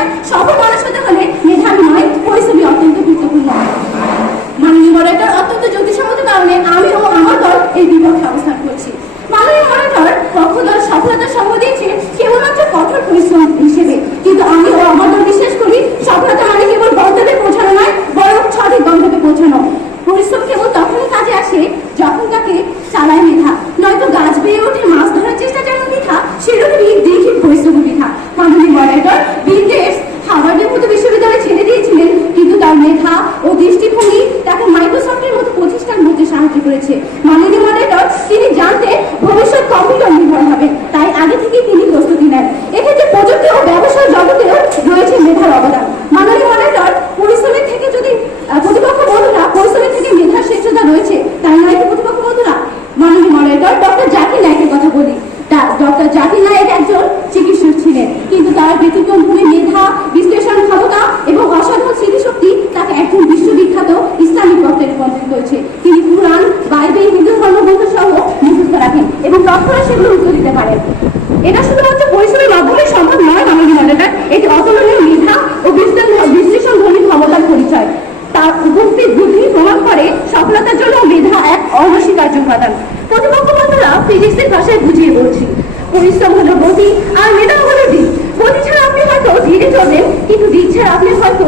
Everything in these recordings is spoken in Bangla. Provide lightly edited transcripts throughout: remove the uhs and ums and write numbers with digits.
নয়, সফল মানুষ হতে হলে মেধাবী নয়, পরিশ্রমী অত্যন্ত গুরুত্বপূর্ণ। মাননীয় মডারেটর, অত্যন্ত যুক্তিসঙ্গত কারণে আমি ও আমার দল এই বিপক্ষে অবস্থান করছি। মাননীয় মডারেটর পক্ষ দল সফলতার সঙ্গ দিয়েছে কেবলমাত্র কঠোর পরিশ্রম হিসেবে, কিন্তু আমি ও আমার দল বিশ্বাস করি সফলতা মানে কেবল গন্তব্যে পৌঁছানো নয়, বরং সঠিক গন্তব্যে পৌঁছানো। পরিশ্রম কেবল তখনই কাজে আসে যখন তাকে চালায় মেধা, নয়তো গাছ বেয়ে ওঠে মাছ ধরার চেষ্টা যেমন বৃথা, সেরকমই দীর্ঘ পরিশ্রম বৃথা। মাননীয় মডারেটর বিল গেটস হার্ভার্ডের মতো বিশ্ববিদ্যালয়ে ছেড়ে দিয়েছিলেন, কিন্তু তার মেধা ও দৃষ্টিভঙ্গি তাকে মাইক্রোসফটের মতো প্রতিষ্ঠান হতে সাহায্য করেছে। মাননীয় মডারেটর তিনি জানতেন ভবিষ্যৎ কম্পিউটার নির্ভর হবে, তাই আগে থেকেই তিনি প্রস্তুতি নেন। এক্ষেত্রে প্রযুক্তি ও ব্যবসার জগতেও রয়েছে মেধার অবদান। মাননীয় মডারেটর পরিশ্রমের থেকে যদি প্রতিপক্ষ বন্ধুরা পরিশ্রমের থেকে মেধার শ্রেষ্ঠতা রয়েছে, তাই নয় কি প্রতিপক্ষ বন্ধুরা? মাননীয় মডারেটর ডক্টর জাকির নায়েকের কথা বলি। ডক্টর জাকির নায়েক একজন চিকিৎসক ছিলেন, কিন্তু তার ব্যতিক্রমী মেধা, বিশ্লেষণ ক্ষমতা এবং অসাধারণ স্মৃতিশক্তি তাকে একজন বিশ্ববিখ্যাত ইসলামিক বক্তায় রূপান্তরিত করেছে। তিনি কুরআন, বাইবেল, হিন্দু ধর্মগ্রন্থ সহ মুখস্থ রাখেন এবং তৎক্ষণাৎ সেগুলো উত্তর দিতে পারেন। এটা শুধুমাত্র পরিশ্রমের মাধ্যমে সম্ভব নয় মাননীয় মডারেটর, এটি অতুলনীয় মেধা ও বিশ্লেষণধর্মী ক্ষমতার পরিচয়। তার উপস্থিত বুদ্ধি প্রমাণ করে সফলতার জন্য মেধা এক অনস্বীকার্য উপাদান। প্রতিপক্ষ বন্ধুরা ফিজিক্সের ভাষায় বুঝিয়ে বলছি, পরিশ্রম হলো গতি আর মেধা হলো দিক। গতি ছাড়া আপনি হয়তো ধীরে চলবেন, কিন্তু দিক ছাড়া আপনি হয়তো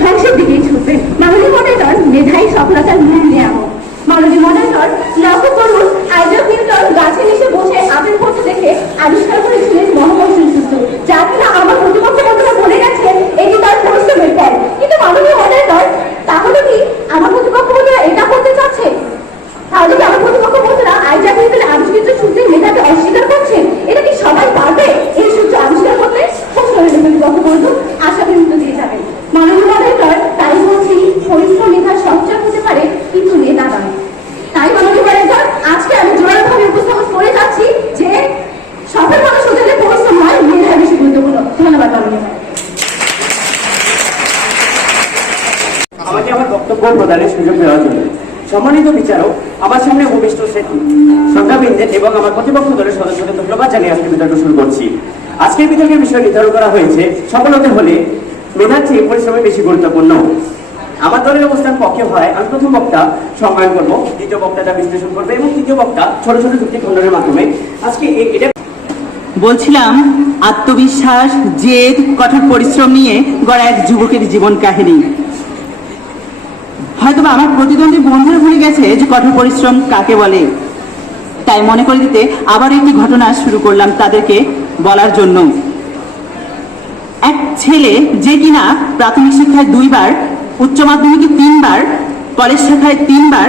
ধ্বংসের দিকেই ছুটবেন। মাননীয় মডারেটর মেধাই সফলতার মূল নিয়ামক। মাননীয় মডারেটর লক্ষ্য করুন, আইজাক নিউটন গাছের নিচে বসে আপেল পড়তে দেখে আবিষ্কার করেছিলেন মহাকর্ষণ সূত্র, যা কিনা আমার প্রতিপক্ষ বন্ধুরা বলে গেছে এটি তার পরিশ্রমের ফল। কিন্তু মাননীয় মডারেটর, তাহলে কি আমার প্রতিপক্ষ বন্ধুরা এটা করতে চাচ্ছে? তাহলে কি আমার প্রতিপক্ষ বন্ধুরা আইজাক নিউটনের আবিষ্কৃত সূত্রের মেধাকে অস্বীকার করছেন? এটা কি সবাই পারবে এই সূত্র আবিষ্কার করতে? প্রতিপক্ষ বন্ধু আশা করি উত্তর দিয়ে যাবেন। মাননীয় মডারেটর, তাই বলছি পরিশ্রম মেধার সঞ্চার হতে পারে, কিন্তু মেধা নয়। তাই মাননীয় মডারেটর, আজকে আমি জোরালোভাবে উপস্থাপন করে যাচ্ছি যে সফল মানুষ হতে হলে পরিশ্রম নয়, মেধা বেশি গুরুত্বপূর্ণ। ধন্যবাদ মাননীয়। আমাকে আমার বক্তব্য প্রদানের সুযোগ দেওয়ার জন্য সম্মানিত বিচারক, আমার সামনে উপবিষ্ট সংখ্যাবৃন্দের এবং আমার প্রতিপক্ষ দলের সদস্যদের ধন্যবাদ জানিয়ে আজকে বিতর্ক শুরু করছি। আজকের বিতর্কের বিষয় নির্ধারণ করা হয়েছে সফল হতে হলে মেধার চেয়ে পরিশ্রমই বেশি গুরুত্বপূর্ণ। আমার দলের অবস্থান পক্ষে হয় আমি প্রথম বক্তা সংজ্ঞায়ন করবো, দ্বিতীয় বক্তাটা বিশ্লেষণ করবে এবং তৃতীয় বক্তা ছোট ছোট যুক্তি খণ্ডনের মাধ্যমে আজকে এটা বলছিলাম আত্মবিশ্বাস, জেদ, কঠোর পরিশ্রম নিয়ে গড়া এক যুবকের জীবন কাহিনী। হয়তো আমার প্রতিদ্বন্দ্বী বন্ধুরা ভুলে গেছে যে কঠোর পরিশ্রম কাকে বলে, তাই মনে করে দিতে আবার একটি ঘটনা শুরু করলাম তাদেরকে বলার জন্য। এক ছেলে যে কিনা প্রাথমিক শিক্ষায় 2 বার, উচ্চ মাধ্যমিকে 3 বার, কলেজ শাখায় 3 বার,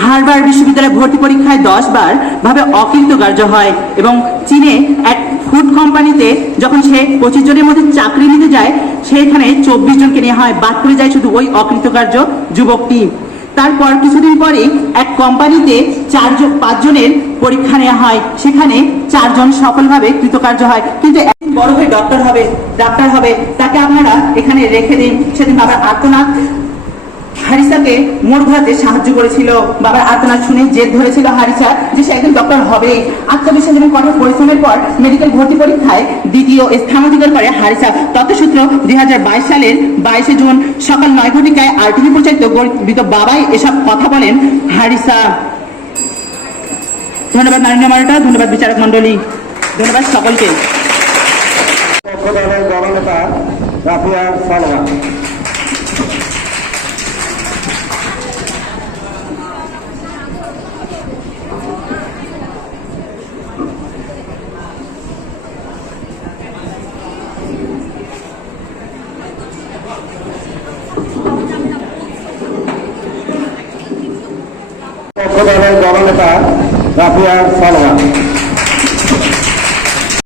হার্ভার্ড বিশ্ববিদ্যালয়ে ভর্তি পরীক্ষায় 10 বার ভাবে অকৃতকার্য হয় এবং চীনে এক ফুড কোম্পানিতে যখন সে 25 জনের মধ্যে চাকরি নিতে যায়, সেখানে 24 জনকে নেওয়া হয়, বাদ পড়ে যায় শুধু ওই অকৃতকার্য যুবকটি। তারপর কিছুদিন পরে এক কোম্পানিতে 5 জনের পরীক্ষা নেওয়া হয়, সেখানে 4 জন সফলভাবে কৃতকার্য হয়। কিন্তু একদিন বড় হয়ে ডাক্তার হবে, তাকে আপনারা এখানে রেখে দিন। সেদিন বাবার আর্তনাদ হারিসাকে মোড় ঘোরাতে সাহায্য করেছিল। বাবার আর্তনাদ শুনে জেদ ধরেছিল হারিসা যে সে একজন ডক্টর হবে। আত্মবিশ্বাস এবং কঠোর পরিশ্রমের পর মেডিকেল ভর্তি পরীক্ষায় 2য় স্থান অধিকার করে হারিসা। তথ্যসূত্র 2022 সালের 22 জুন সকাল 9 ঘটিকায় RTV প্রচারিত গর্বিত বাবাই এসব কথা বলেন হারিসা। ধন্যবাদ মাননীয় মডারেটর, ধন্যবাদ বিচারক মন্ডলী, ধন্যবাদ সকলকে। দলনেতা রাফিয়া সালমা। দলনেতা রাফিয়া সালমা।